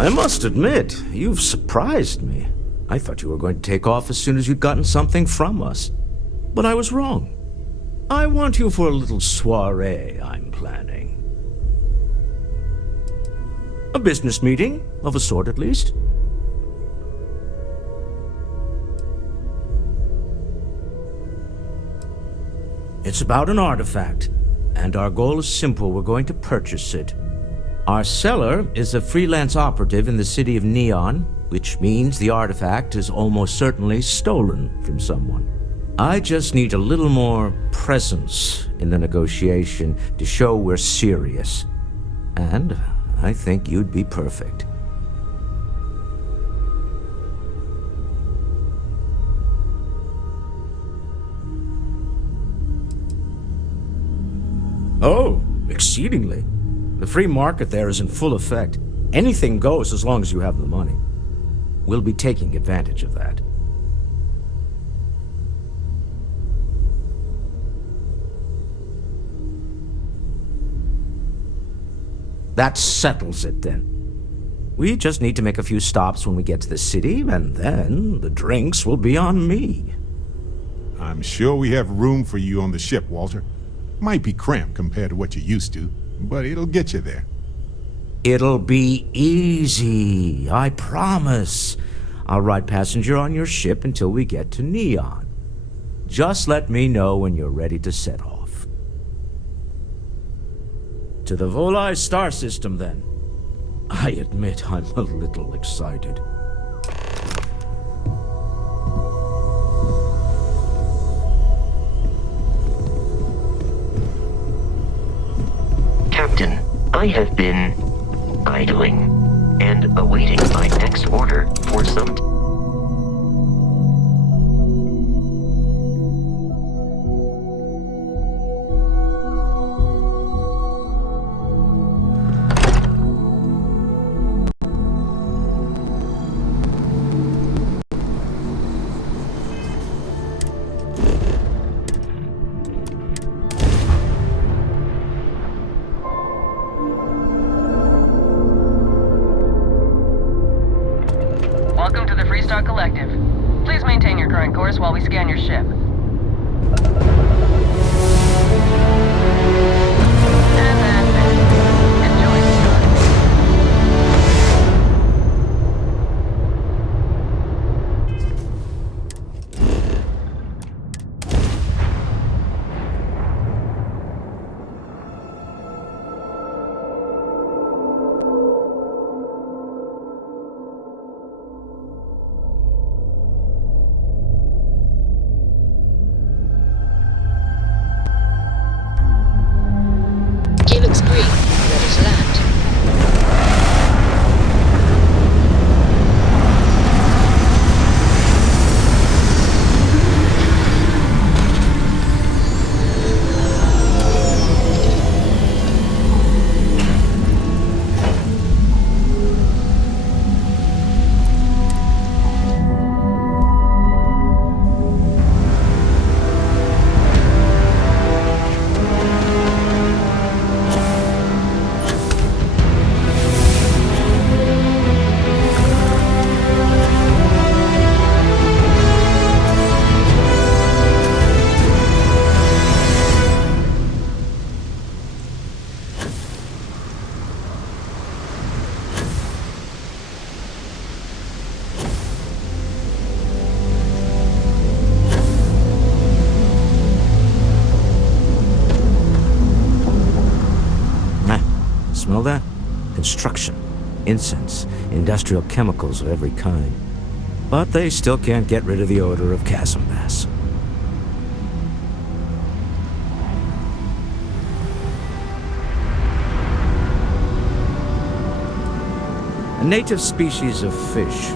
I must admit, you've surprised me. I thought you were going to take off as soon as you'd gotten something from us. But I was wrong. I want you for a little soiree I'm planning. A business meeting, of a sort at least. It's about an artifact, and our goal is simple. We're going to purchase it. Our seller is a freelance operative in the city of Neon, which means the artifact is almost certainly stolen from someone. I just need a little more presence in the negotiation to show we're serious. And I think you'd be perfect. Oh, exceedingly. The free market there is in full effect. Anything goes as long as you have the money. We'll be taking advantage of that. That settles it then. We just need to make a few stops when we get to the city, and then the drinks will be on me. I'm sure we have room for you on the ship, Walter. Might be cramped compared to what you're used to, but it'll get you there. It'll be easy, I promise. I'll ride passenger on your ship until we get to Neon. Just let me know when you're ready to set off. To the Volai star system, then. I admit I'm a little excited. Captain, I have been idling and awaiting my next order for some Welcome to the Freestar Collective. Please maintain your current course while we scan your ship. And that's it. Enjoy the start. Helix green, ready to land. Smell that? Construction, incense, industrial chemicals of every kind. But they still can't get rid of the odor of chasm bass. A native species of fish.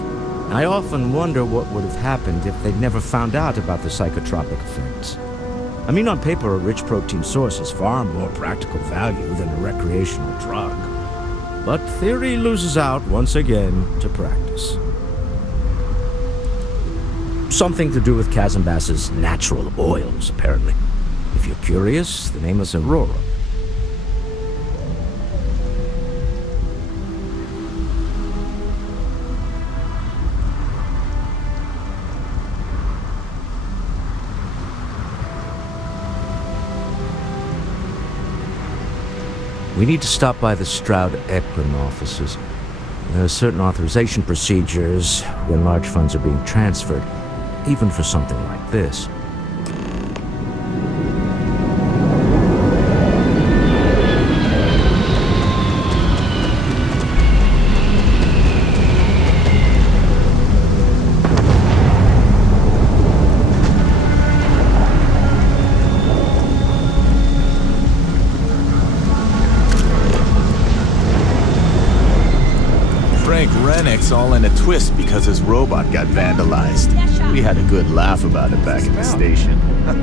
I often wonder what would have happened if they'd never found out about the psychotropic effects. I mean, on paper, a rich protein source has far more practical value than a recreational drug. But theory loses out once again to practice. Something to do with chasm bass's natural oils, apparently. If you're curious, the name is Aurora. We need to stop by the Stroud-Eklund offices. There are certain authorization procedures when large funds are being transferred, even for something like this. Rennick's all in a twist because his robot got vandalized. We had a good laugh about it back at the station. Cut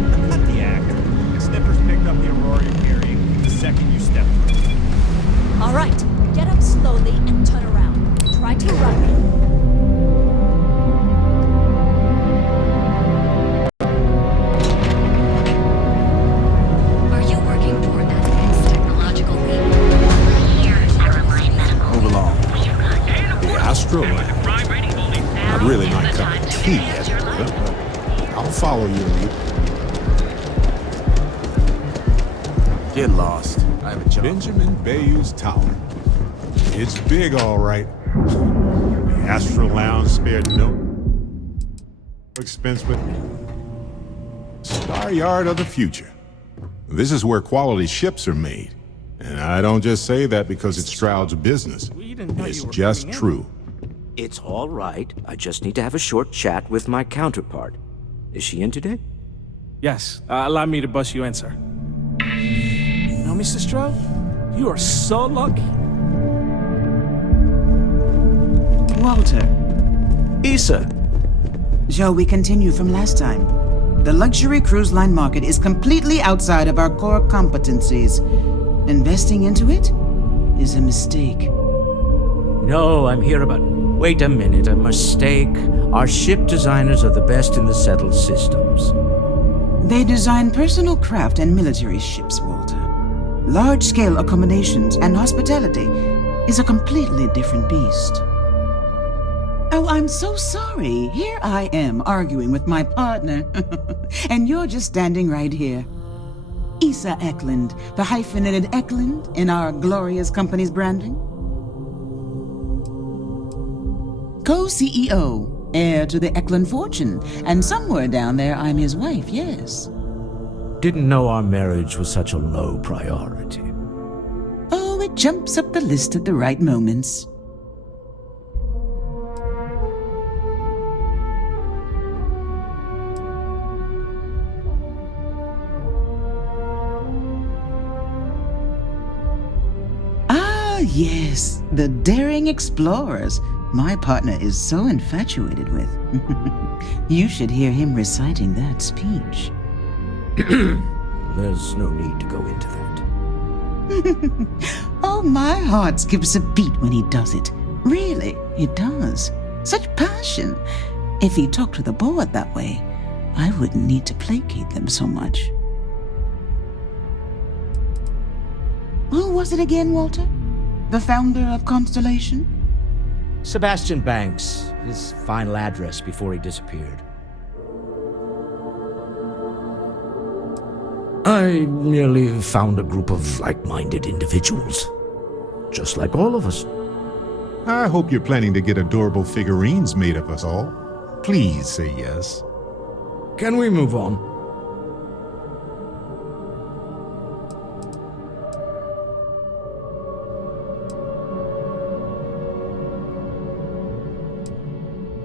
the act. The snippers picked up the Aurora you're carrying the second you stepped through. All right, get up slowly and turn around. Try to run. Not really my cup of tea, as it were, but I'll follow your lead. Get lost. I have a job. Benjamin Bayou's Tower. It's big, all right. The Astro Lounge spared no expense, but Star Yard of the future. This is where quality ships are made. And I don't just say that because it's Stroud's business. It's just true. It's all right. I just need to have a short chat with my counterpart. Is she in today? Yes. Allow me to bust you in, sir. You know, Mr. Stroud, you are so lucky. Walter, Issa! shall we continue from last time? The luxury cruise line market is completely outside of our core competencies. Investing into it is a mistake. No, I'm here about... Wait a minute, a mistake. Our ship designers are the best in the settled systems. They design personal craft and military ships, Walter. Large-scale accommodations and hospitality is a completely different beast. Oh, I'm so sorry. Here I am arguing with my partner. And you're just standing right here. Issa Eklund, the hyphenated Eklund in our glorious company's branding. Co-CEO, heir to the Eklund fortune, and somewhere down there I'm his wife, yes. Didn't know our marriage was such a low priority. Oh, it jumps up the list at the right moments. Ah, yes, the daring explorers. My partner is so infatuated with. You should hear him reciting that speech. There's no need to go into that. Oh, my heart skips a beat when he does it. Really, it does. Such passion. If he talked to the board that way, I wouldn't need to placate them so much. Who was it again, Walter? The founder of Constellation? Sebastian Banks, his final address before he disappeared. I merely found a group of like-minded individuals. Just like all of us. I hope you're planning to get adorable figurines made of us all. Please say yes. Can we move on?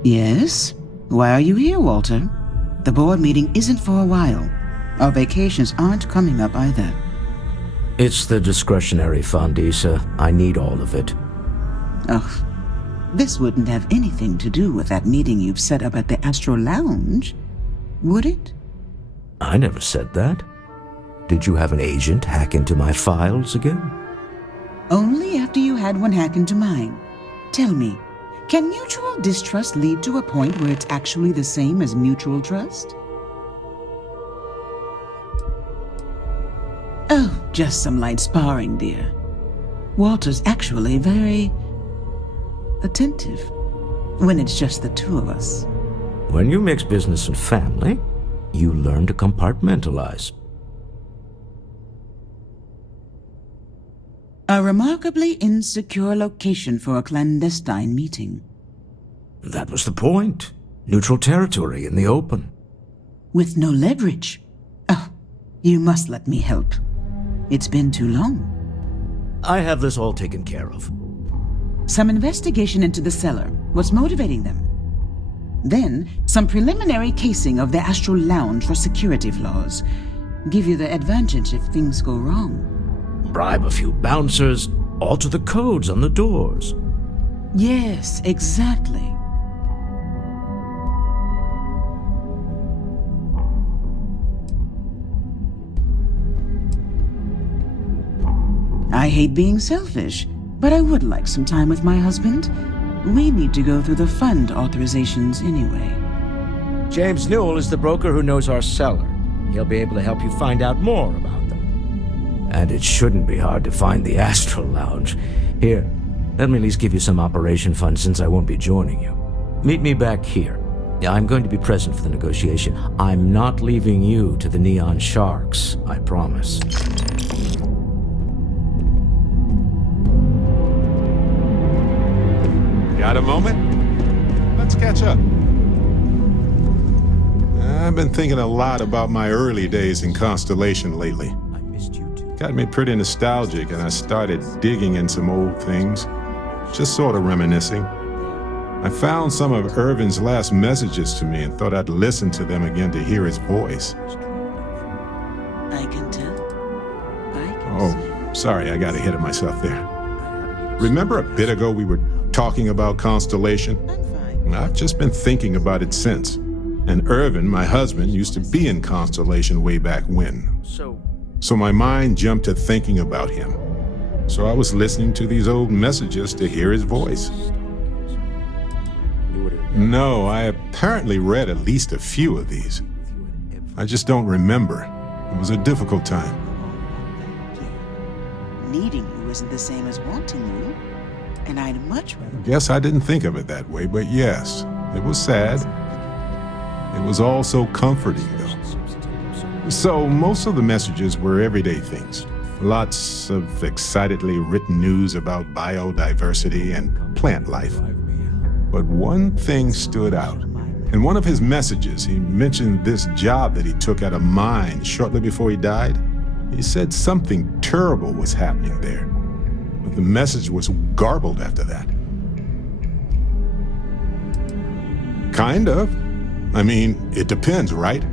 Yes? Why are you here, Walter? The board meeting isn't for a while. Our vacations aren't coming up either. It's the discretionary fund, Issa. I need all of it. Oh, this wouldn't have anything to do with that meeting you've set up at the Astro Lounge, would it? I never said that. Did you have an agent hack into my files again? Only after you had one hack into mine. Tell me, can mutual distrust lead to a point where it's actually the same as mutual trust? Oh, just some light sparring, dear. Walter's actually very attentive when it's just the two of us. When you mix business and family, you learn to compartmentalize. A remarkably insecure location for a clandestine meeting. That was the point. Neutral territory in the open. With no leverage. Oh, you must let me help. It's been too long. I have this all taken care of. Some investigation into the cellar. What's motivating them? Then, some preliminary casing of the Astral Lounge for security flaws. Give you the advantage if things go wrong. Bribe a few bouncers, alter the codes on the doors. Yes, exactly. I hate being selfish, but I would like some time with my husband. We need to go through the fund authorizations anyway. James Newell is the broker who knows our cellar. He'll be able to help you find out more about them. And it shouldn't be hard to find the Astral Lounge. Here, let me at least give you some operation funds since I won't be joining you. Meet me back here. I'm going to be present for the negotiation. I'm not leaving you to the Neon Sharks, I promise. Got a moment? Let's catch up. I've been thinking a lot about my early days in Constellation lately. I missed you too. Got me pretty nostalgic, and I started digging in some old things, just sort of reminiscing. I found some of Irvin's last messages to me and thought I'd listen to them again to hear his voice. I can tell. Oh, sorry, I got ahead of myself there. Remember a bit ago we were talking about Constellation? I'm fine. I've just been thinking about it since. And Irvin, my husband, used to be in Constellation way back when. So my mind jumped to thinking about him. So I was listening to these old messages to hear his voice. No, I apparently read at least a few of these. I just don't remember. It was a difficult time. Needing you isn't the same as wanting you, and I'd much rather... Guess I didn't think of it that way, but yes, it was sad. It was all so comforting, though. So most of the messages were everyday things. Lots of excitedly written news about biodiversity and plant life. But one thing stood out. In one of his messages, he mentioned this job that he took at a mine shortly before he died. He said something terrible was happening there, but the message was garbled after that. Kind of. I mean, it depends, right?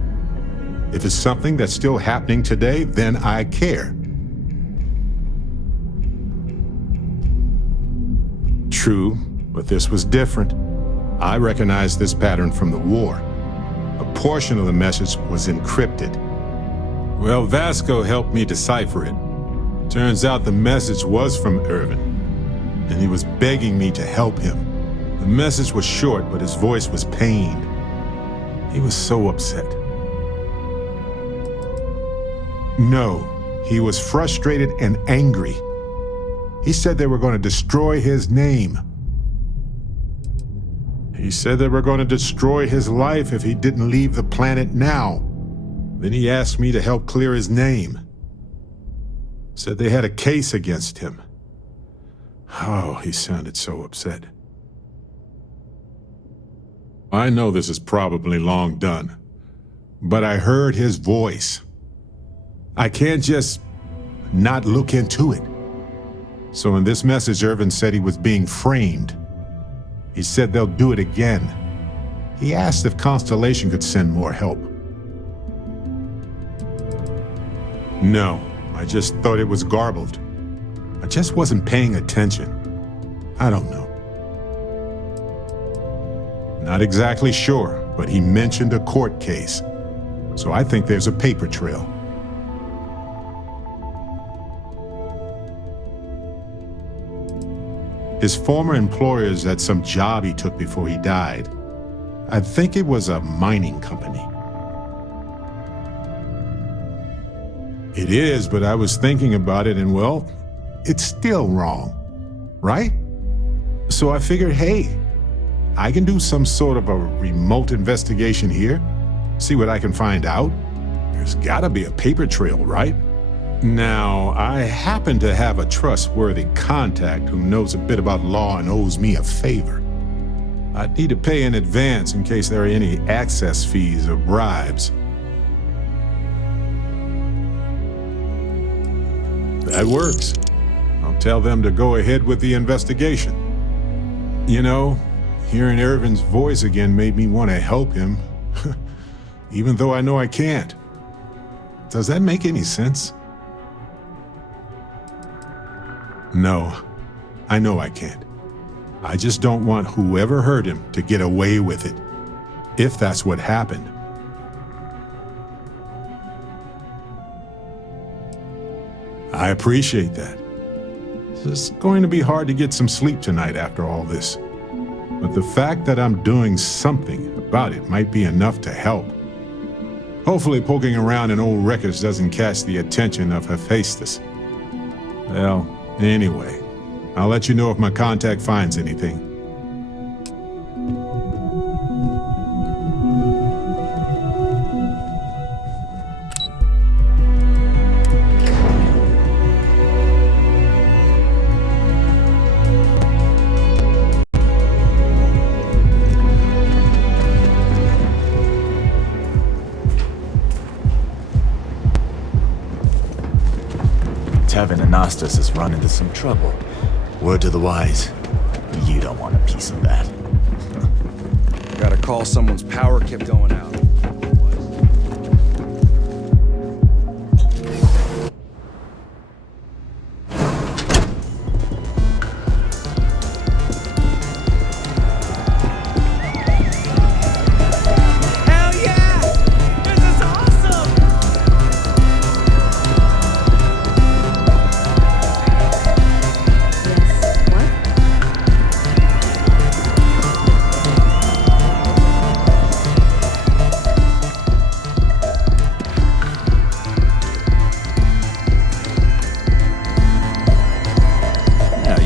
If it's something that's still happening today, then I care. True, but this was different. I recognized this pattern from the war. A portion of the message was encrypted. Well, Vasco helped me decipher it. Turns out the message was from Irvin, and he was begging me to help him. The message was short, but his voice was pained. He was so upset. No, he was frustrated and angry. He said they were going to destroy his name. He said they were going to destroy his life if he didn't leave the planet now. Then he asked me to help clear his name. Said they had a case against him. Oh, he sounded so upset. I know this is probably long done, but I heard his voice. I can't just not look into it. So in this message, Irvin said he was being framed. He said they'll do it again. He asked if Constellation could send more help. No, I just thought it was garbled. I just wasn't paying attention. I don't know. Not exactly sure, but he mentioned a court case. So I think there's a paper trail. His former employers had some job he took before he died. I think it was a mining company. It is, but I was thinking about it and, well, it's still wrong, right? So I figured, hey, I can do some sort of a remote investigation here, see what I can find out. There's gotta be a paper trail, right? Now, I happen to have a trustworthy contact who knows a bit about law and owes me a favor. I'd need to pay in advance in case there are any access fees or bribes. That works. I'll tell them to go ahead with the investigation. You know, hearing Irvin's voice again made me want to help him, even though I know I can't. Does that make any sense? No, I know I can't. I just don't want whoever hurt him to get away with it, if that's what happened. I appreciate that. It's going to be hard to get some sleep tonight after all this. But the fact that I'm doing something about it might be enough to help. Hopefully poking around in old records doesn't catch the attention of Hephaestus. Well, anyway, I'll let you know if my contact finds anything. Tevin Anastas has run into some trouble. Word to the wise, you don't want a piece of that. Gotta call, someone's power kept going out.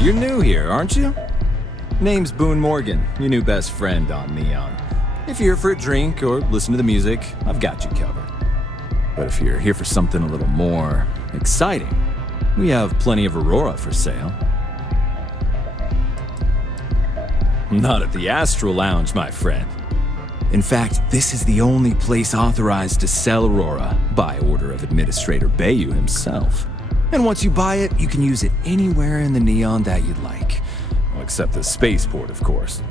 You're new here, aren't you? Name's Boone Morgan, your new best friend on Neon. If you're here for a drink or listen to the music, I've got you covered. But if you're here for something a little more exciting, we have plenty of Aurora for sale. Not at the Astral Lounge, my friend. In fact, this is the only place authorized to sell Aurora by order of Administrator Bayou himself. And once you buy it, you can use it anywhere in the Neon that you'd like. Well, except the spaceport, of course.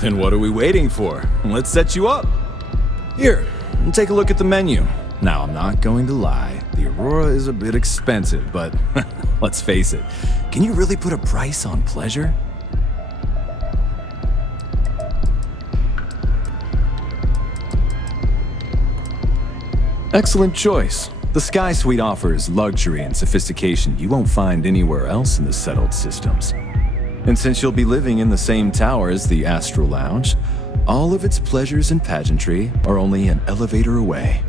Then what are we waiting for? Let's set you up. Here, take a look at the menu. Now, I'm not going to lie. The Aurora is a bit expensive, but let's face it. Can you really put a price on pleasure? Excellent choice. The Sky Suite offers luxury and sophistication you won't find anywhere else in the settled systems. And since you'll be living in the same tower as the Astral Lounge, all of its pleasures and pageantry are only an elevator away.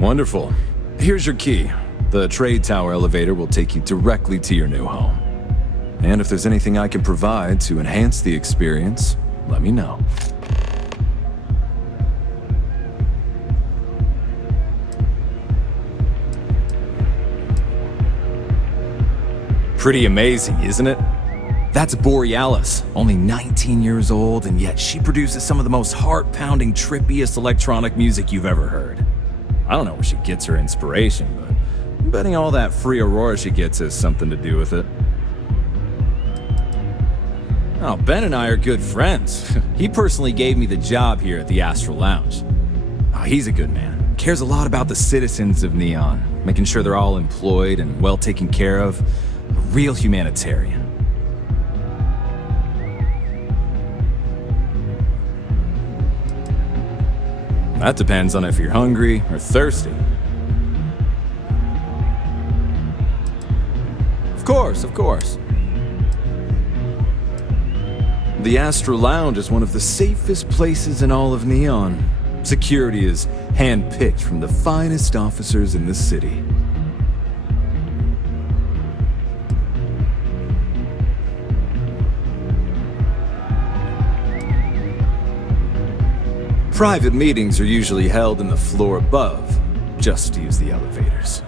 Wonderful. Here's your key. The trade tower elevator will take you directly to your new home. And if there's anything I can provide to enhance the experience, let me know. Pretty amazing, isn't it? That's Borealis, only 19 years old, and yet she produces some of the most heart-pounding, trippiest electronic music you've ever heard. I don't know where she gets her inspiration, but I'm betting all that free Aurora she gets has something to do with it. Oh, Ben and I are good friends. He personally gave me the job here at the Astral Lounge. Oh, he's a good man. Cares a lot about the citizens of Neon, making sure they're all employed and well taken care of. A real humanitarian. That depends on if you're hungry or thirsty. Of course. The Astral Lounge is one of the safest places in all of Neon. Security is hand-picked from the finest officers in the city. Private meetings are usually held in the floor above. Just use the elevators.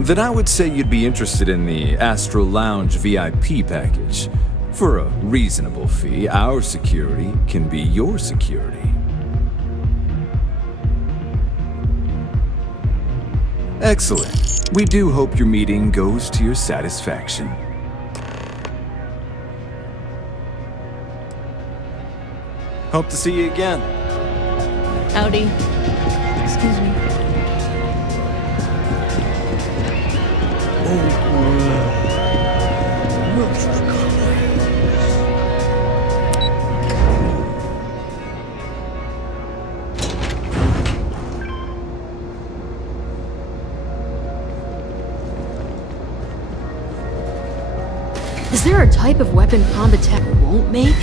Then I would say you'd be interested in the Astral Lounge VIP package. For a reasonable fee, our security can be your security. Excellent. We do hope your meeting goes to your satisfaction. Hope to see you again. Howdy. Excuse me. Is there a type of weapon combat tech won't make?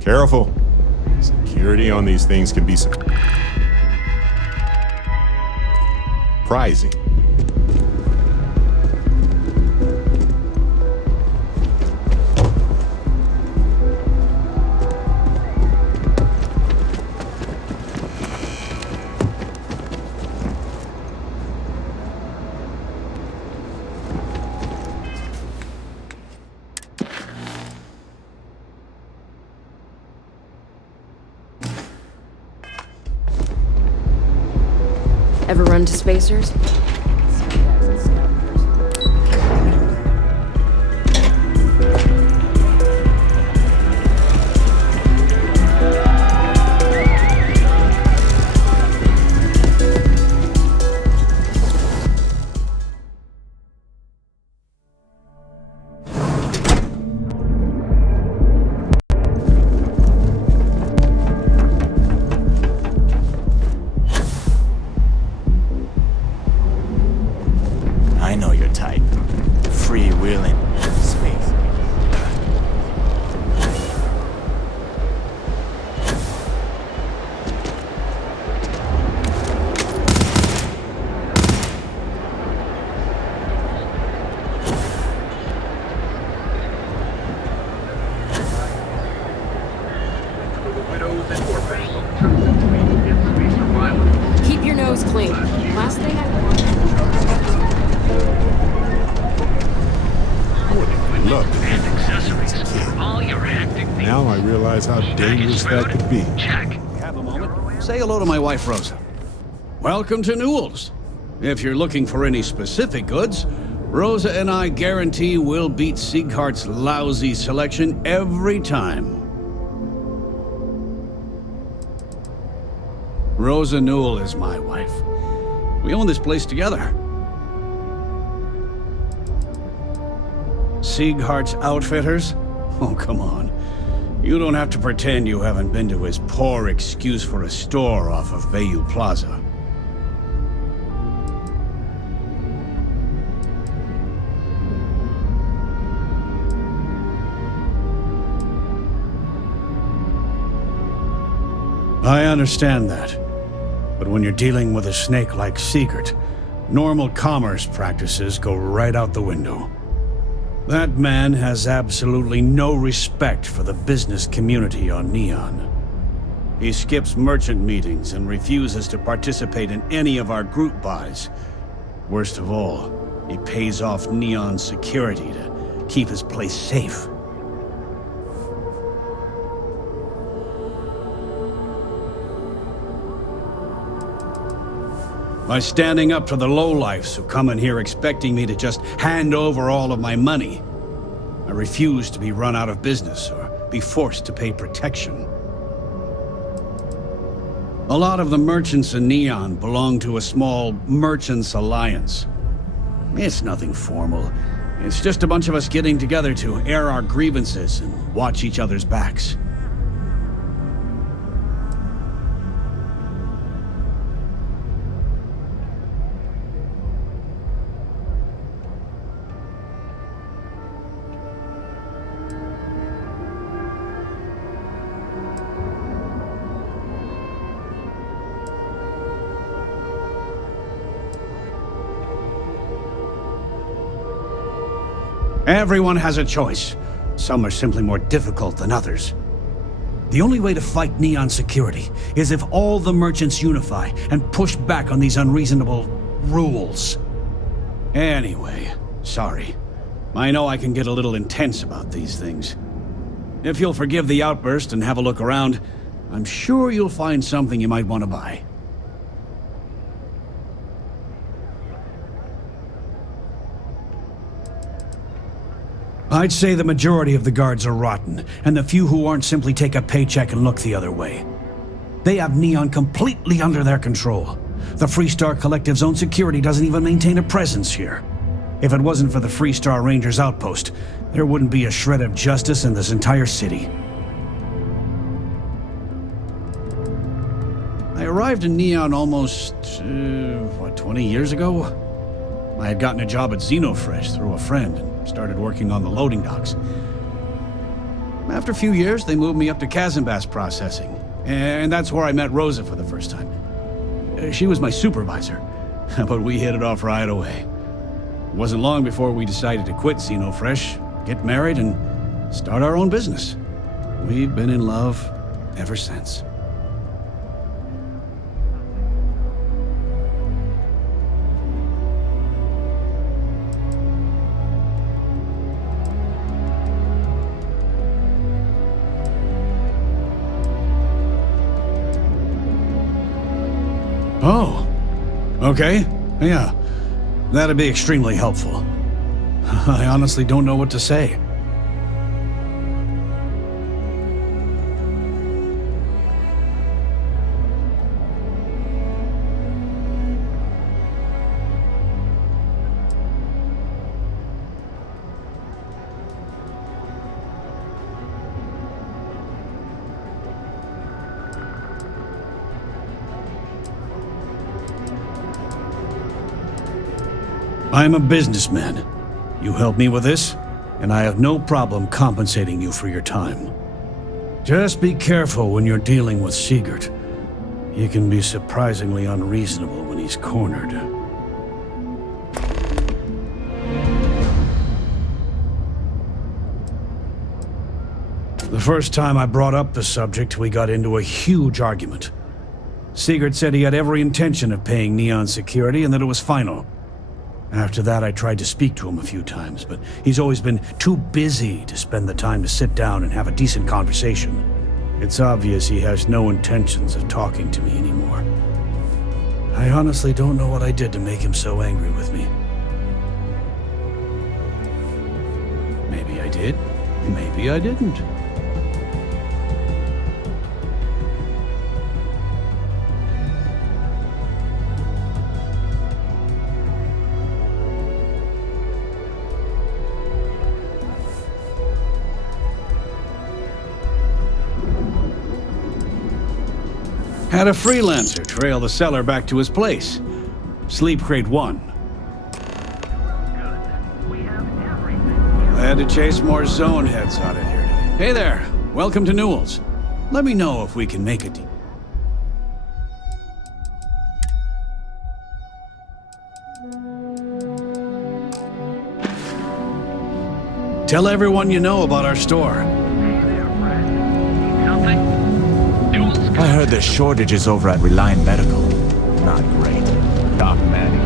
Careful. Security on these things can be surprising. Ever run to spacers? Keep your nose clean. Last thing I want. Look. And accessories for all your hectic needs. Now I realize how dangerous that could be. Check. Have a moment. Say hello to my wife, Rosa. Welcome to Newell's. If you're looking for any specific goods, Rosa and I guarantee we'll beat Sieghart's lousy selection every time. Rosa Newell is my wife. We own this place together. Sieghart's Outfitters? Oh, come on. You don't have to pretend you haven't been to his poor excuse for a store off of Bayou Plaza. I understand that. But when you're dealing with a snake like Siegert, normal commerce practices go right out the window. That man has absolutely no respect for the business community on Neon. He skips merchant meetings and refuses to participate in any of our group buys. Worst of all, he pays off Neon security to keep his place safe. By standing up to the lowlifes who come in here expecting me to just hand over all of my money, I refuse to be run out of business or be forced to pay protection. A lot of the merchants in Neon belong to a small merchants alliance. It's nothing formal. It's just a bunch of us getting together to air our grievances and watch each other's backs. Everyone has a choice. Some are simply more difficult than others. The only way to fight Neon security is if all the merchants unify and push back on these unreasonable rules. Anyway, sorry. I know I can get a little intense about these things. If you'll forgive the outburst and have a look around, I'm sure you'll find something you might want to buy. I'd say the majority of the guards are rotten, and the few who aren't simply take a paycheck and look the other way. They have Neon completely under their control. The Freestar Collective's own security doesn't even maintain a presence here. If it wasn't for the Freestar Rangers outpost, there wouldn't be a shred of justice in this entire city. I arrived in Neon almost, 20 years ago? I had gotten a job at Xenofresh through a friend and started working on the loading docks. After a few years, they moved me up to Kazanbas processing, and that's where I met Rosa for the first time. She was my supervisor, but we hit it off right away. It wasn't long before we decided to quit Xenofresh, get married, and start our own business. We've been in love ever since. Oh, okay. Yeah, that'd be extremely helpful. I honestly don't know what to say. I'm a businessman. You help me with this, and I have no problem compensating you for your time. Just be careful when you're dealing with Sigurd. He can be surprisingly unreasonable when he's cornered. The first time I brought up the subject, we got into a huge argument. Sigurd said he had every intention of paying Neon security and that it was final. After that, I tried to speak to him a few times, but he's always been too busy to spend the time to sit down and have a decent conversation. It's obvious he has no intentions of talking to me anymore. I honestly don't know what I did to make him so angry with me. Maybe I did, maybe I didn't. Had a freelancer trail the seller back to his place. Sleep Crate 1. I had to chase more zone heads out of here today. Hey there, welcome to Newell's. Let me know if we can make a deal. Tell everyone you know about our store. I heard there's shortages over at Reliant Medical. Not great. Doc Manning.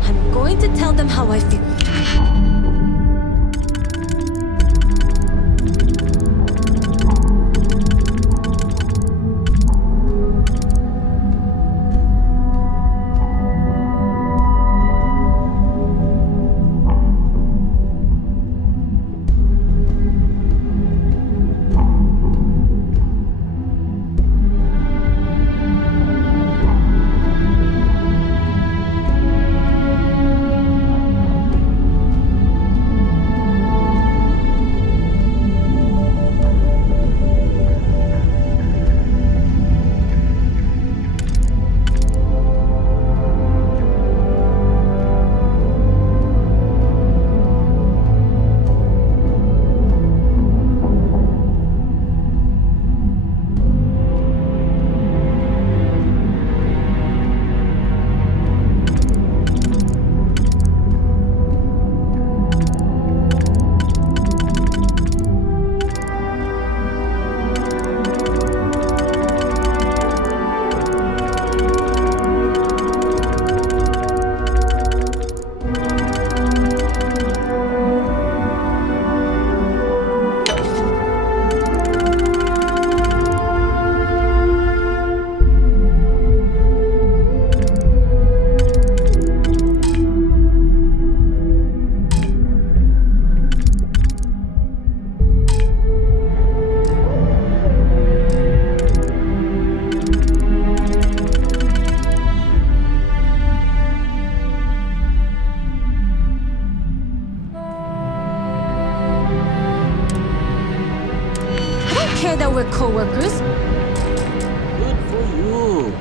I'm going to tell them how I feel. Care that we're co-workers. Good for you.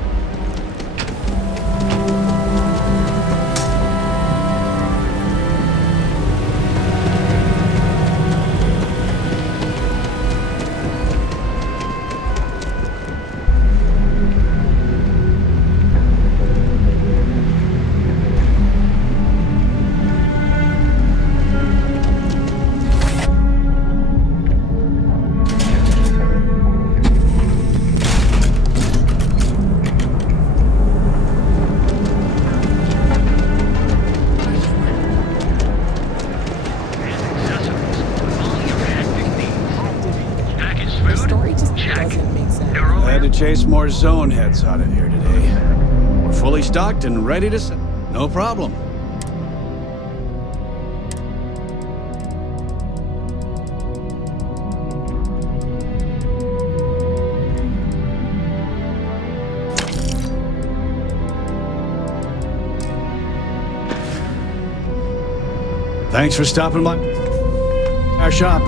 Had to chase more zone heads out of here today. We're fully stocked and ready to sell. No problem. Thanks for stopping by our shop.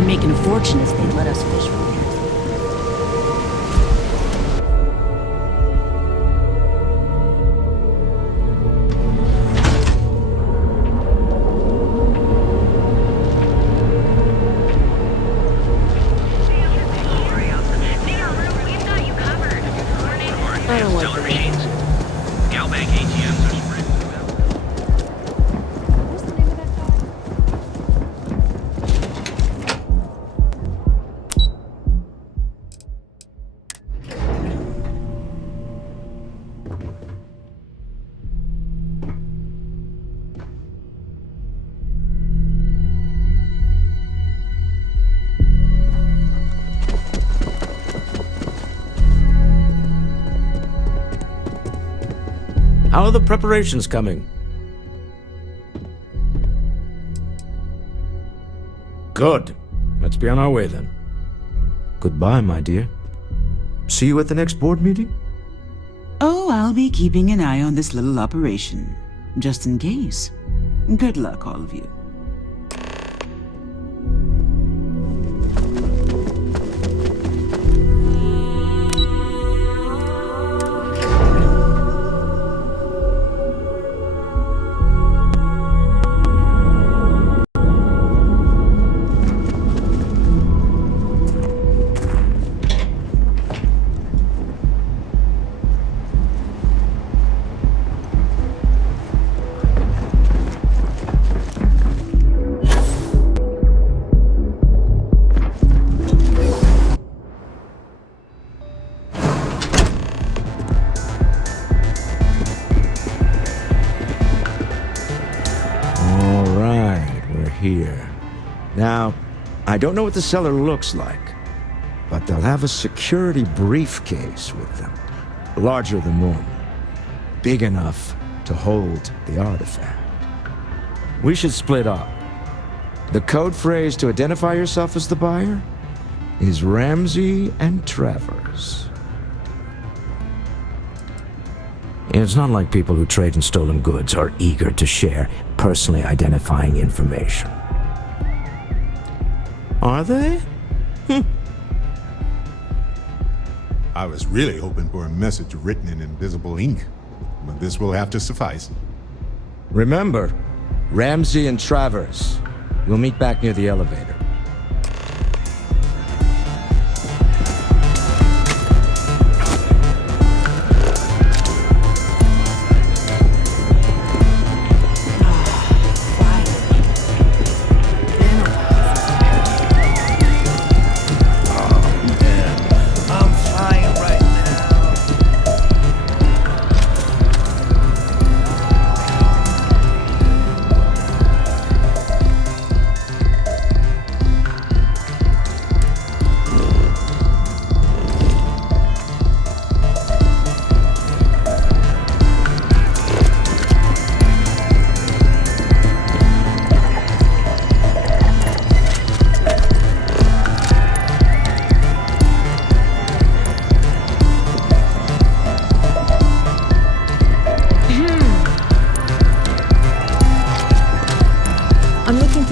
be making a fortune if they'd let us fish from here. I don't like the machines. Galbank ATMs are spread. How are the preparations coming? Good. Let's be on our way then. Goodbye, my dear. See you at the next board meeting? Oh, I'll be keeping an eye on this little operation, just in case. Good luck, all of you. Here. Now, I don't know what the cellar looks like, but they'll have a security briefcase with them, larger than normal, big enough to hold the artifact. We should split up. The code phrase to identify yourself as the buyer is Ramsey and Travers. It's not like people who trade in stolen goods are eager to share personally identifying information. Are they? I was really hoping for a message written in invisible ink, but this will have to suffice. Remember, Ramsey and Travers. We'll meet back near the elevator.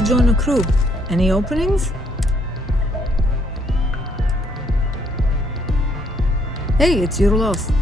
Join a crew. Any openings? Hey, it's your loss.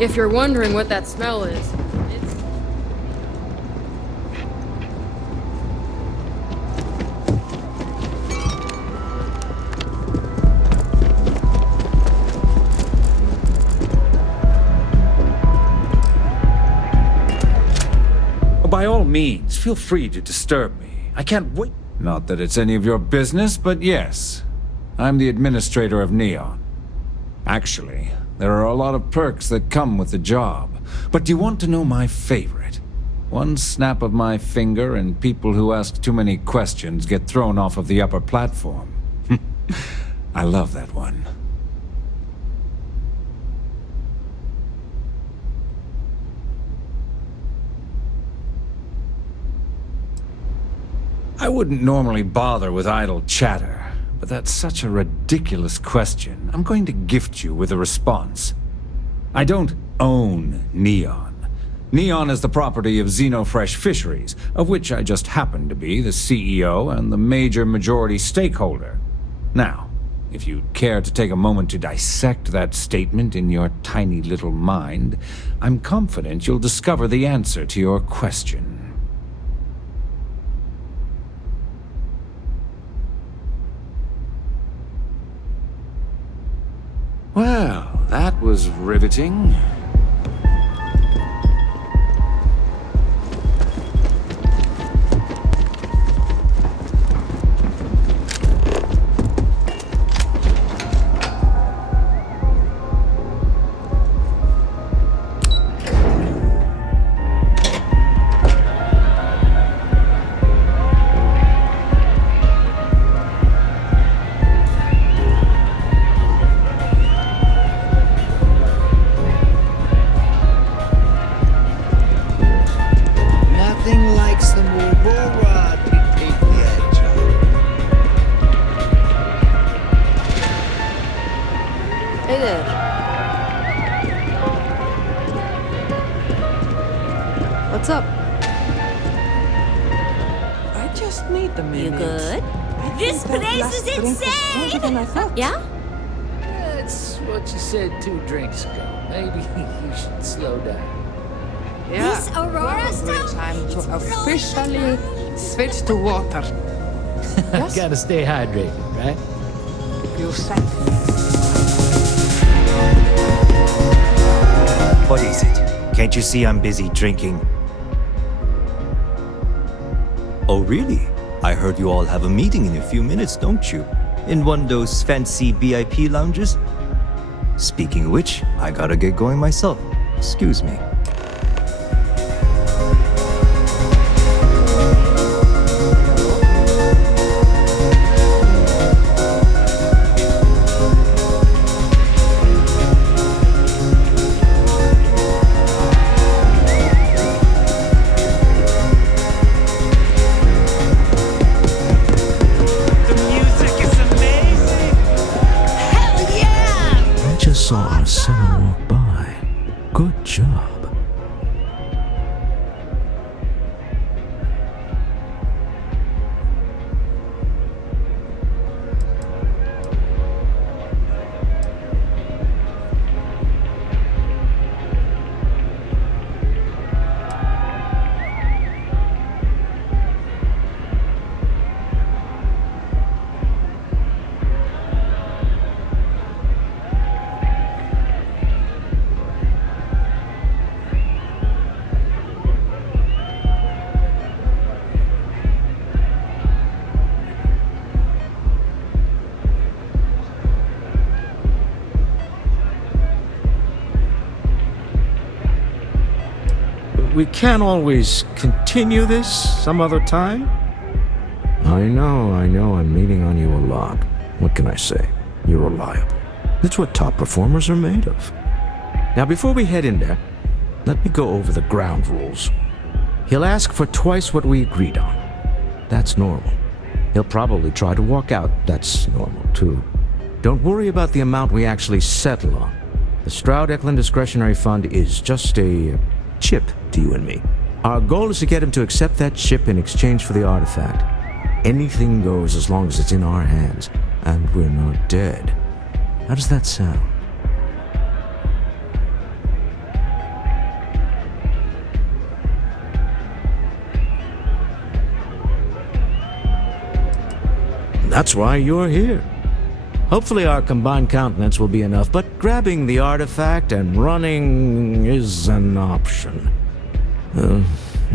If you're wondering what that smell is, it's... By all means, feel free to disturb me. I can't wait. Not that it's any of your business, but yes. I'm the administrator of Neon. Actually, there are a lot of perks that come with the job. But do you want to know my favorite? One snap of my finger and people who ask too many questions get thrown off of the upper platform. I love that one. I wouldn't normally bother with idle chatter, but that's such a ridiculous question. I'm going to gift you with a response. I don't own Neon. Neon is the property of Xenofresh Fisheries, of which I just happen to be the CEO and the major majority stakeholder. Now, if you'd care to take a moment to dissect that statement in your tiny little mind, I'm confident you'll discover the answer to your question. Well, that was riveting. What's up? I just need the minute. You good? This place is insane! Yeah? That's what you said 2 drinks ago. Maybe you should slow down. Yeah. This Aurora stuff? Time to officially switch to water. Yes? Gotta stay hydrated, right? You said. What is it? Can't you see I'm busy drinking? Oh, really? I heard you all have a meeting in a few minutes, don't you? In one of those fancy VIP lounges? Speaking of which, I gotta get going myself. Excuse me. Saw our cellar walk by. Good job. We can't always continue this some other time. I know, I'm leaning on you a lot. What can I say? You're reliable. That's what top performers are made of. Now, before we head in there, let me go over the ground rules. He'll ask for twice what we agreed on. That's normal. He'll probably try to walk out. That's normal, too. Don't worry about the amount we actually settle on. The Stroud-Eklund Discretionary Fund is just a chip to you and me. Our goal is to get him to accept that chip in exchange for the artifact. Anything goes as long as it's in our hands, and we're not dead. How does that sound? That's why you're here. Hopefully our combined countenance will be enough, but grabbing the artifact and running is an option.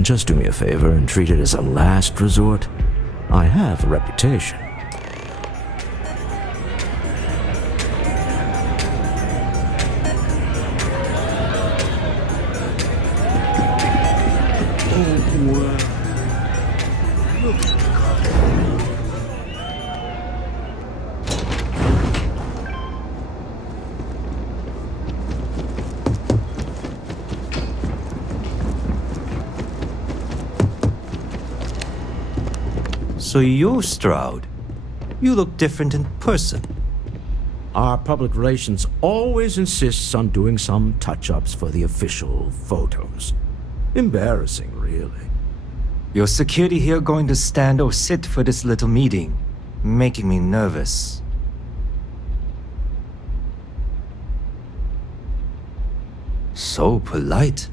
Just do me a favor and treat it as a last resort. I have a reputation. So you're Stroud. You look different in person. Our public relations always insists on doing some touch-ups for the official photos. Embarrassing, really. Your security here going to stand or sit for this little meeting, making me nervous. So polite.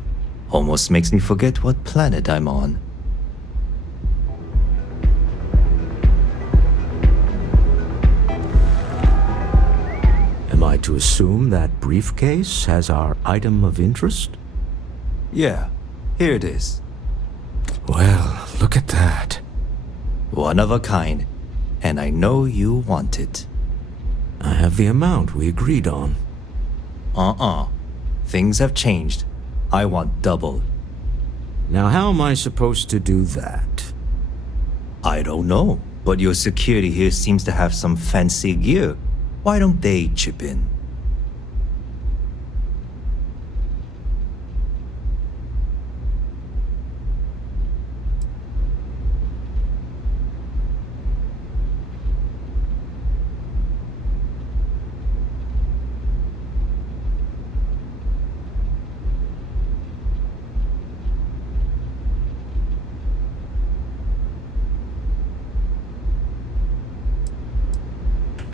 Almost makes me forget what planet I'm on. Am I to assume that briefcase has our item of interest? Yeah, here it is. Well, look at that. One of a kind, and I know you want it. I have the amount we agreed on. Things have changed. I want double. Now how am I supposed to do that? I don't know, but your security here seems to have some fancy gear. Why don't they chip in?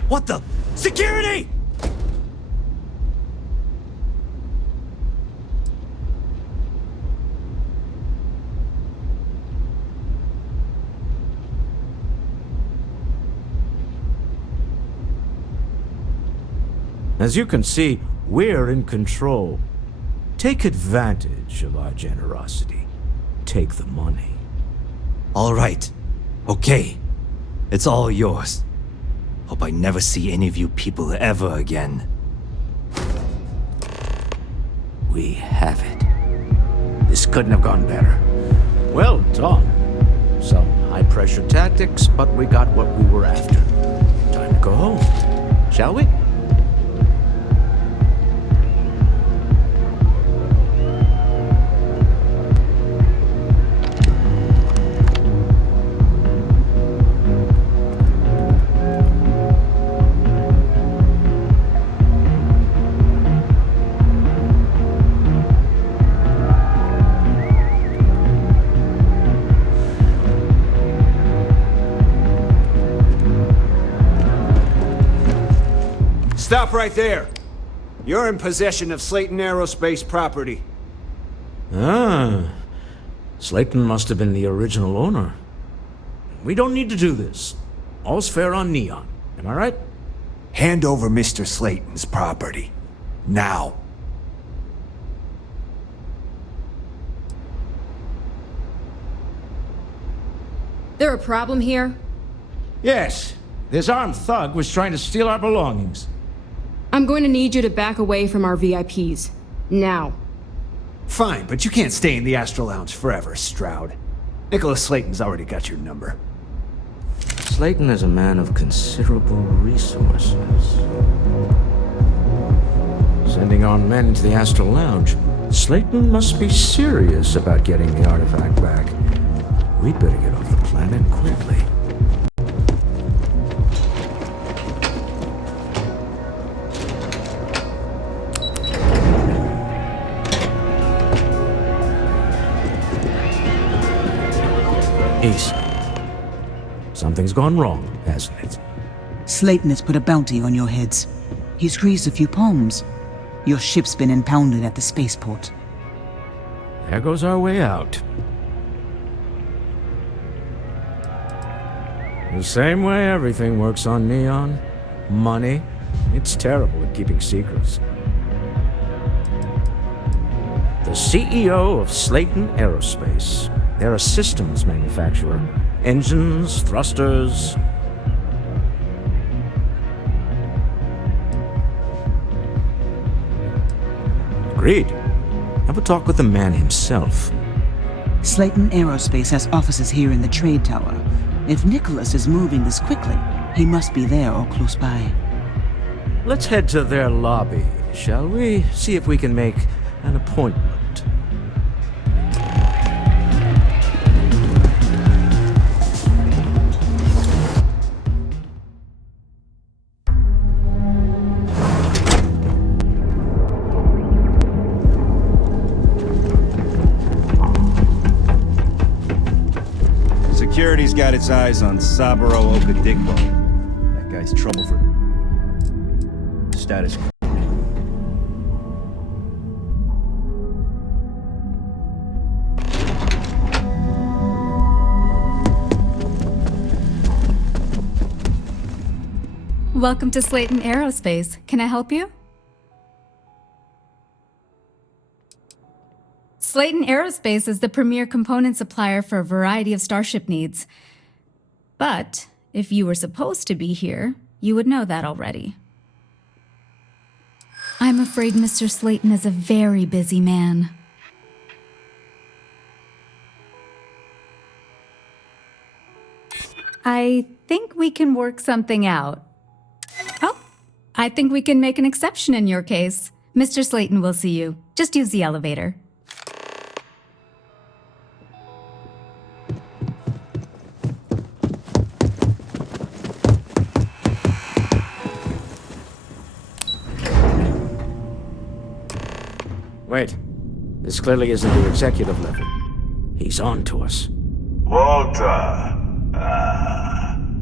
What the? Security! As you can see, we're in control. Take advantage of our generosity. Take the money. All right. Okay. It's all yours. Hope I never see any of you people ever again. We have it. This couldn't have gone better. Well done. Some high-pressure tactics, but we got what we were after. Time to go home, shall we? Stop right there. You're in possession of Slayton Aerospace property. Ah. Slayton must have been the original owner. We don't need to do this. All's fair on Neon. Am I right? Hand over Mr. Slayton's property. Now. There a problem here? Yes. This armed thug was trying to steal our belongings. I'm going to need you to back away from our VIPs. Now. Fine, but you can't stay in the Astro Lounge forever, Stroud. Nicholas Slayton's already got your number. Slayton is a man of considerable resources. Sending on men into the Astral Lounge. Slayton must be serious about getting the artifact back. We'd better get off the planet quickly. Ace. Something's gone wrong, hasn't it? Slayton has put a bounty on your heads. He's greased a few palms. Your ship's been impounded at the spaceport. There goes our way out. The same way everything works on Neon. Money. It's terrible at keeping secrets. The CEO of Slayton Aerospace. They're a systems manufacturer. Engines, thrusters. Agreed. Have a talk with the man himself. Slayton Aerospace has offices here in the trade tower. If Nicholas is moving this quickly, he must be there or close by. Let's head to their lobby, shall we? See if we can make an appointment. Security's got its eyes on Saburo Okadigbo. That guy's trouble for status quo. Welcome to Slayton Aerospace. Can I help you? Slayton Aerospace is the premier component supplier for a variety of starship needs. But if you were supposed to be here, you would know that already. I'm afraid Mr. Slayton is a very busy man. I think we can work something out. Oh, I think we can make an exception in your case. Mr. Slayton will see you. Just use the elevator. Wait. This clearly isn't the executive level. He's on to us. Walter.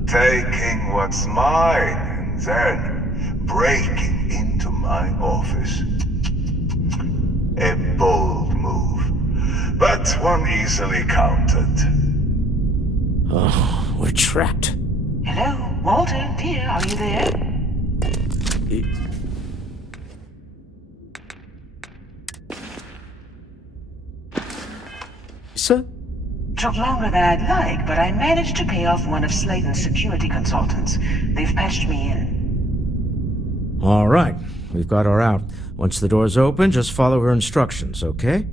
Taking what's mine and then breaking into my office. A bold move, but one easily countered. Oh, we're trapped. Hello, Walter, dear, are you there? Sir? Took longer than I'd like, but I managed to pay off one of Slayton's security consultants. They've patched me in. All right. We've got her out. Once the door's open, just follow her instructions, okay?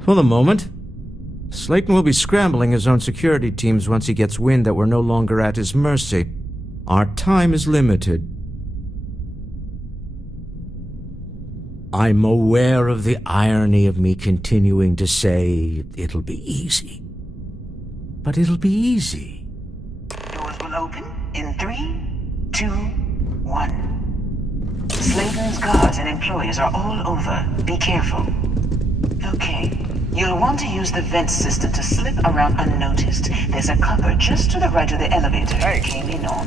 For the moment, Slayton will be scrambling his own security teams once he gets wind that we're no longer at his mercy. Our time is limited. I'm aware of the irony of me continuing to say it'll be easy. But it'll be easy. Doors will open in 3, 2, 1. Slayton's guards and employees are all over. Be careful. Okay. You'll want to use the vent system to slip around unnoticed. There's a cupboard just to the right of the elevator you came in on.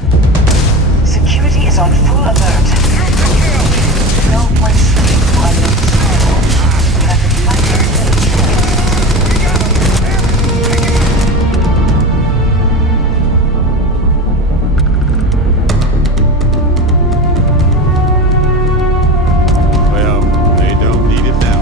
Security is on full alert. No point slipping through unnoticed. You have to find your Well, they don't need it now.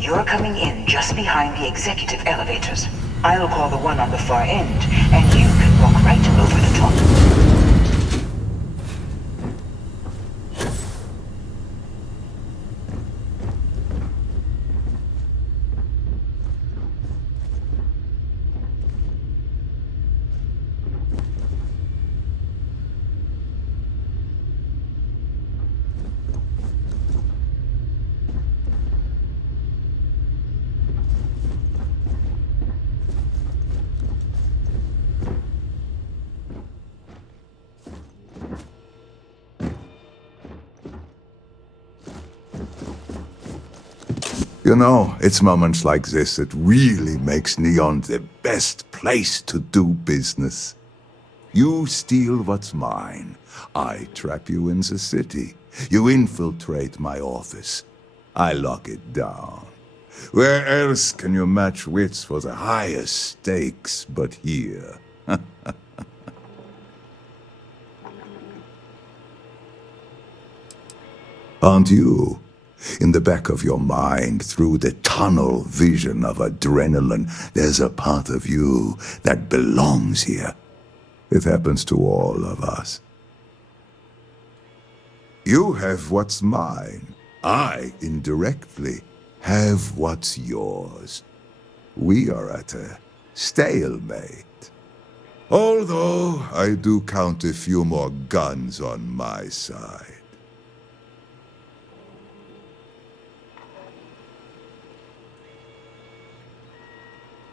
You're coming in just behind the executive elevators. I'll call the one on the far end, and you can walk right over the top. You know, it's moments like this that really makes Neon the best place to do business. You steal what's mine. I trap you in the city. You infiltrate my office. I lock it down. Where else can you match wits for the highest stakes but here? Aren't you? In the back of your mind, through the tunnel vision of adrenaline, there's a part of you that belongs here. It happens to all of us. You have what's mine. I, indirectly, have what's yours. We are at a stalemate. Although I do count a few more guns on my side.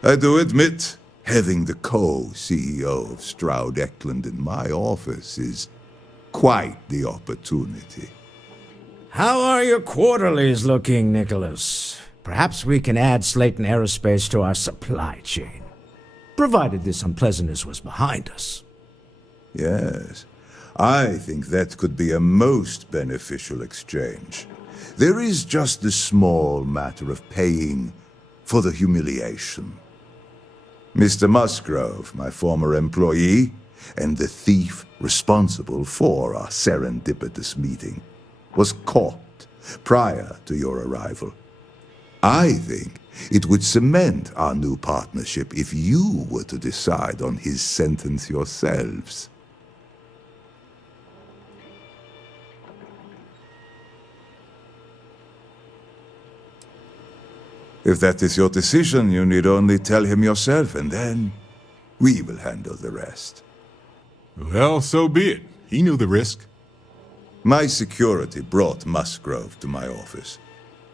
I do admit, having the co-CEO of Stroud Eklund in my office is quite the opportunity. How are your quarterlies looking, Nicholas? Perhaps we can add Slayton Aerospace to our supply chain, provided this unpleasantness was behind us. Yes, I think that could be a most beneficial exchange. There is just the small matter of paying for the humiliation. Mr. Musgrove, my former employee, and the thief responsible for our serendipitous meeting, was caught prior to your arrival. I think it would cement our new partnership if you were to decide on his sentence yourselves. If that is your decision, you need only tell him yourself, and then we will handle the rest. Well, so be it. He knew the risk. My security brought Musgrove to my office.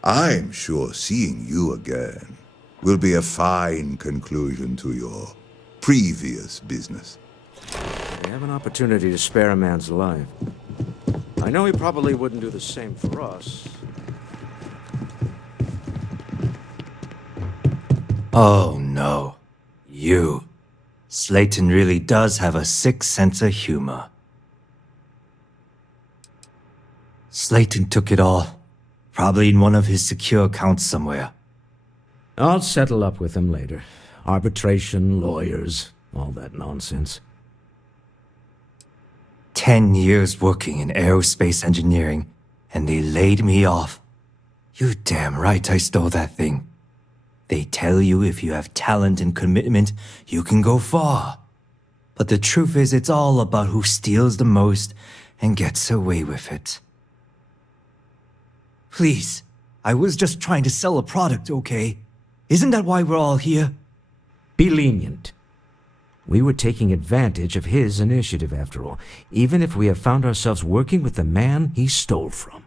I'm sure seeing you again will be a fine conclusion to your previous business. We have an opportunity to spare a man's life. I know he probably wouldn't do the same for us. Oh no. You. Slayton really does have a sick sense of humor. Slayton took it all. Probably in one of his secure accounts somewhere. I'll settle up with him later. Arbitration, lawyers, all that nonsense. 10 years working in aerospace engineering, and they laid me off. You damn right I stole that thing. They tell you if you have talent and commitment, you can go far. But the truth is, it's all about who steals the most and gets away with it. Please, I was just trying to sell a product, okay? Isn't that why we're all here? Be lenient. We were taking advantage of his initiative, after all, even if we have found ourselves working with the man he stole from.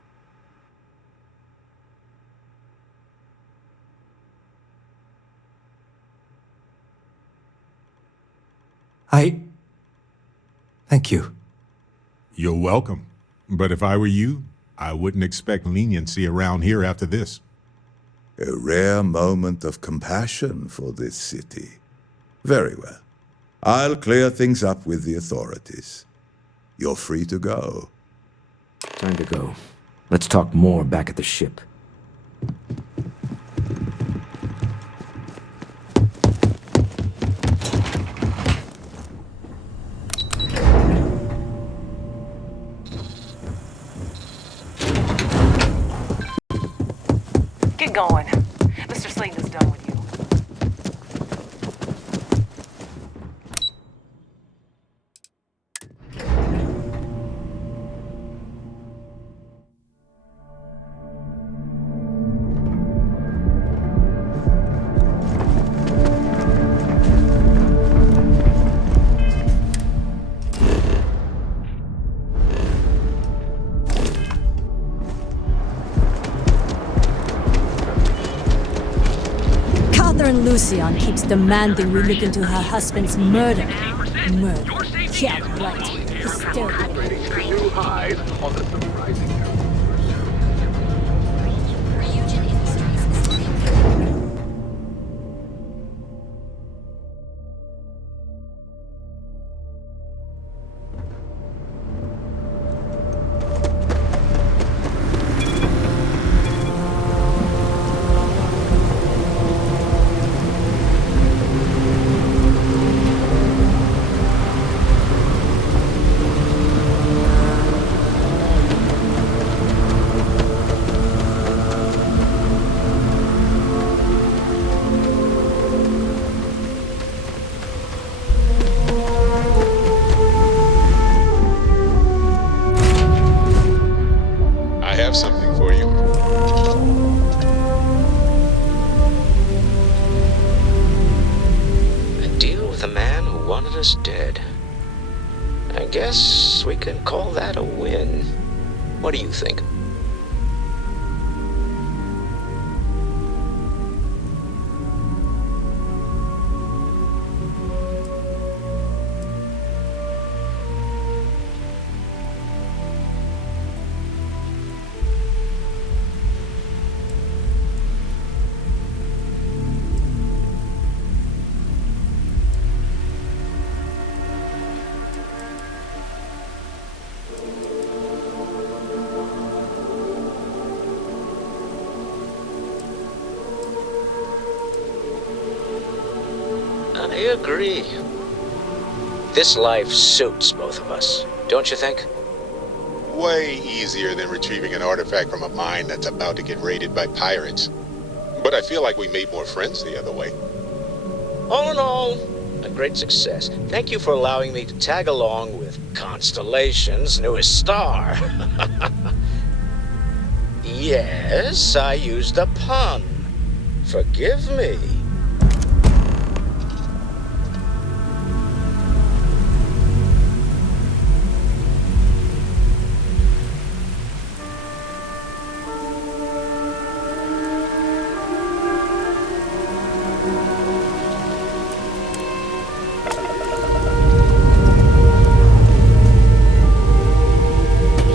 Thank you. You're welcome. But if I were you, I wouldn't expect leniency around here after this. A rare moment of compassion for this city. Very well. I'll clear things up with the authorities. You're free to go. Time to go. Let's talk more back at the ship. Get going. Lucian keeps demanding we look into her husband's murder. Murder. Yeah, right. Hysterical. New highs on the surprising. Have something for you. A deal with a man who wanted us dead. I guess we can call that a win. What do you think? I agree. This life suits both of us, don't you think? Way easier than retrieving an artifact from a mine that's about to get raided by pirates. But I feel like we made more friends the other way. All in all, a great success. Thank you for allowing me to tag along with Constellation's newest star. Yes, I used a pun. Forgive me.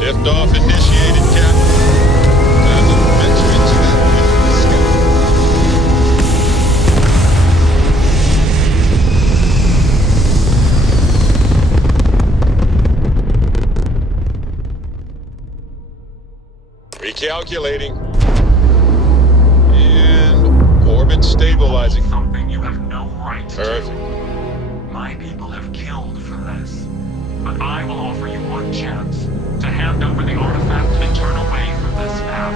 Liftoff initiated, Captain. Time to venture into that Recalculating. And orbit stabilizing. Something you have no right to Perfect. do. My people have killed for this. But I will offer you one chance to hand over the artifact and turn away from this path.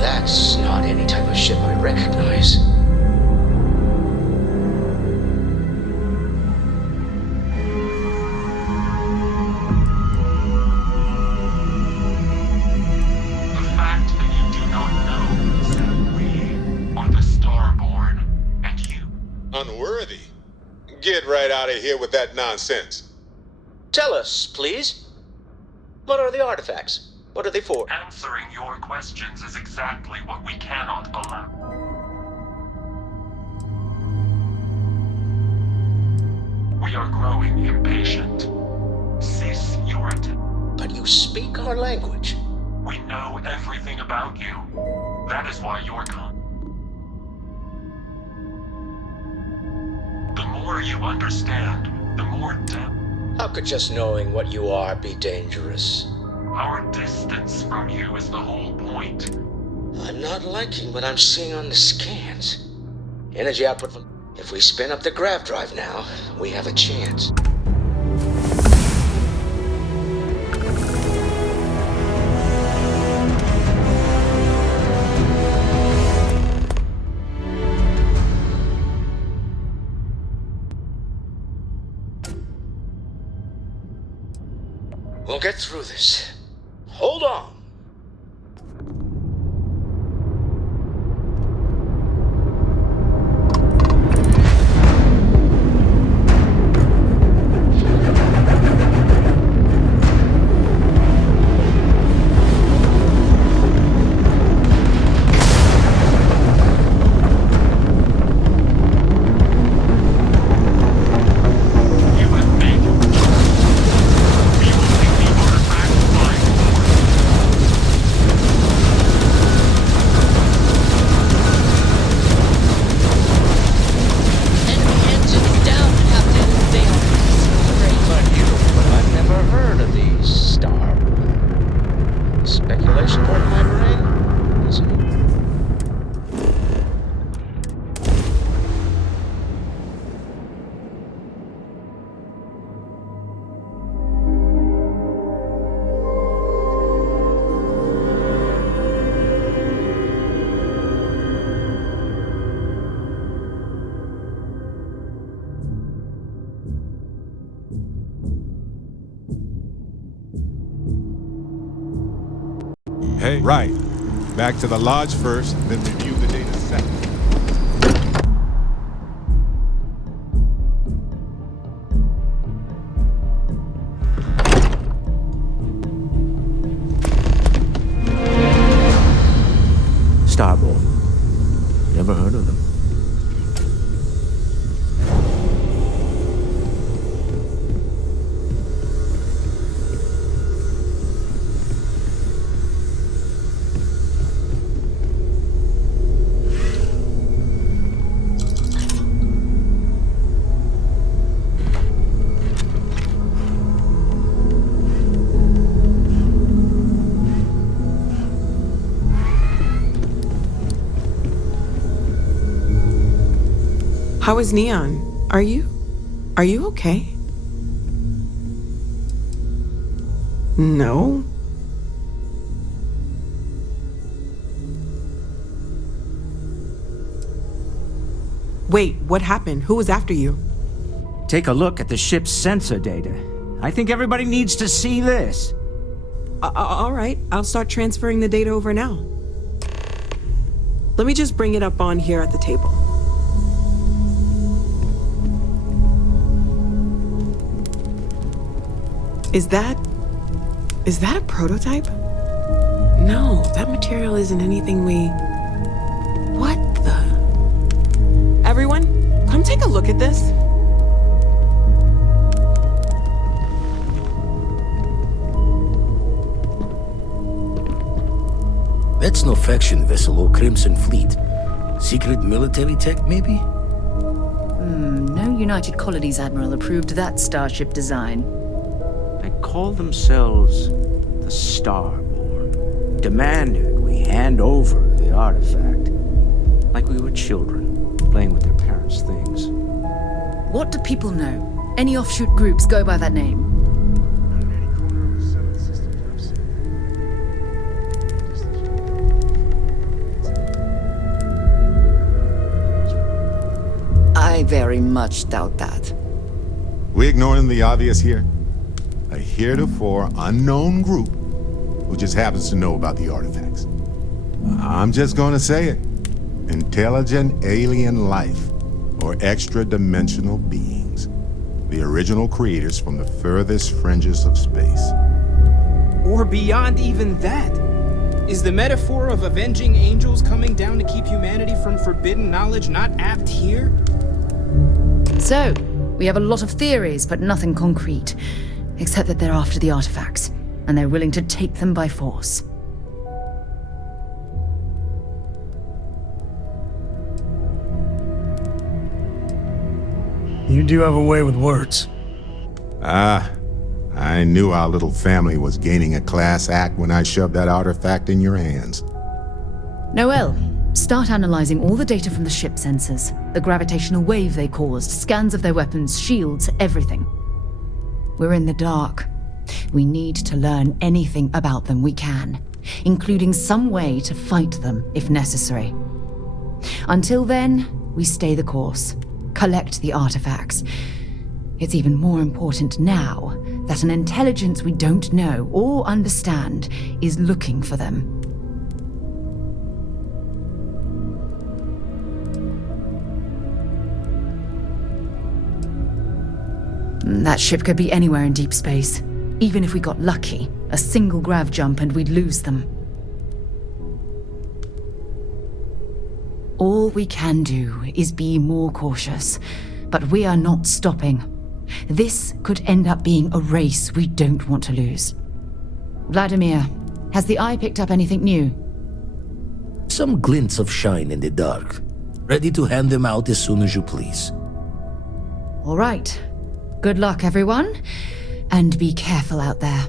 That's not any type of ship I recognize. The fact that you do not know is that we are the Starborn, and you. Unworthy? Get right out of here with that nonsense. Tell us, please. What are the artifacts? What are they for? Answering your questions is exactly what we cannot allow. We are growing impatient. Cease your attempt. But you speak our language. We know everything about you. That is why you're The more you understand, the more depth. How could just knowing what you are be dangerous? Our distance from you is the whole point. I'm not liking what I'm seeing on the scans. Energy output from... If we spin up the grav drive now, we have a chance. We'll get through this. Hold on. Hey. Right. Back to the lodge first, then review the data second. Starborn. Never heard of them. How is Neon? Are you okay? No? Wait, what happened? Who was after you? Take a look at the ship's sensor data. I think everybody needs to see this. All right, I'll start transferring the data over now. Let me just bring it up on here at the table. Is that a prototype? No, that material isn't anything we... What the... Everyone, come take a look at this. That's no faction vessel or Crimson Fleet. Secret military tech, maybe? No United Colonies Admiral approved that starship design. They call themselves the Starborn. Demanded we hand over the artifact. Like we were children, playing with their parents' things. What do people know? Any offshoot groups go by that name? I very much doubt that. We ignoring the obvious here? A heretofore unknown group who just happens to know about the artifacts. I'm just gonna say it. Intelligent alien life, or extra-dimensional beings. The original creators from the furthest fringes of space. Or beyond even that. Is the metaphor of avenging angels coming down to keep humanity from forbidden knowledge not apt here? So, we have a lot of theories, but nothing concrete. Except that they're after the artifacts, and they're willing to take them by force. You do have a way with words. I knew our little family was gaining a class act when I shoved that artifact in your hands. Noel, start analyzing all the data from the ship sensors. The gravitational wave they caused, scans of their weapons, shields, everything. We're in the dark. We need to learn anything about them we can, including some way to fight them if necessary. Until then, we stay the course, collect the artifacts. It's even more important now that an intelligence we don't know or understand is looking for them. That ship could be anywhere in deep space. Even if we got lucky, a single grav jump and we'd lose them. All we can do is be more cautious, but we are not stopping. This could end up being a race we don't want to lose. Vladimir, has the Eye picked up anything new? Some glints of shine in the dark. Ready to hand them out as soon as you please. All right. Good luck, everyone. And be careful out there.